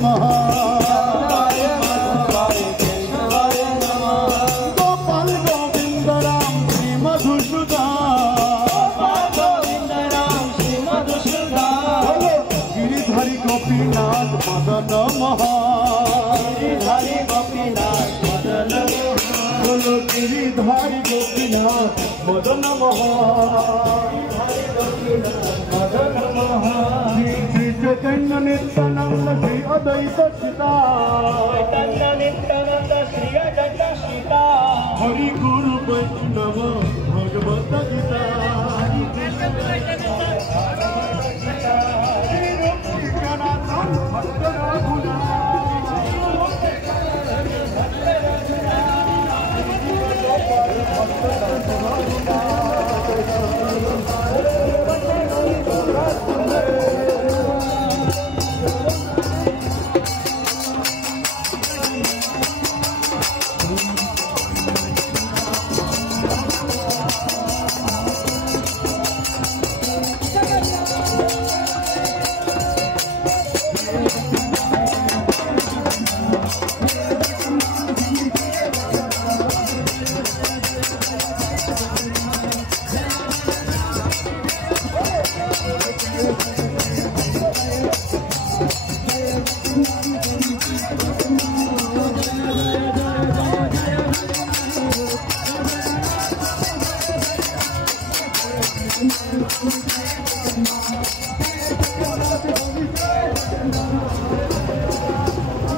नमः गोपाल गोविंद राम श्री मधुसूदन गिरिधारी गोपीनाथ मदन गिरिधारी गोपीनाथ मदन बोलो गिरिधारी गोपीनाथ मदन श्री चैतन्य नित्यानंद श्री अद्वैत सीता हरि गुरु वैष्णव भगवत गीता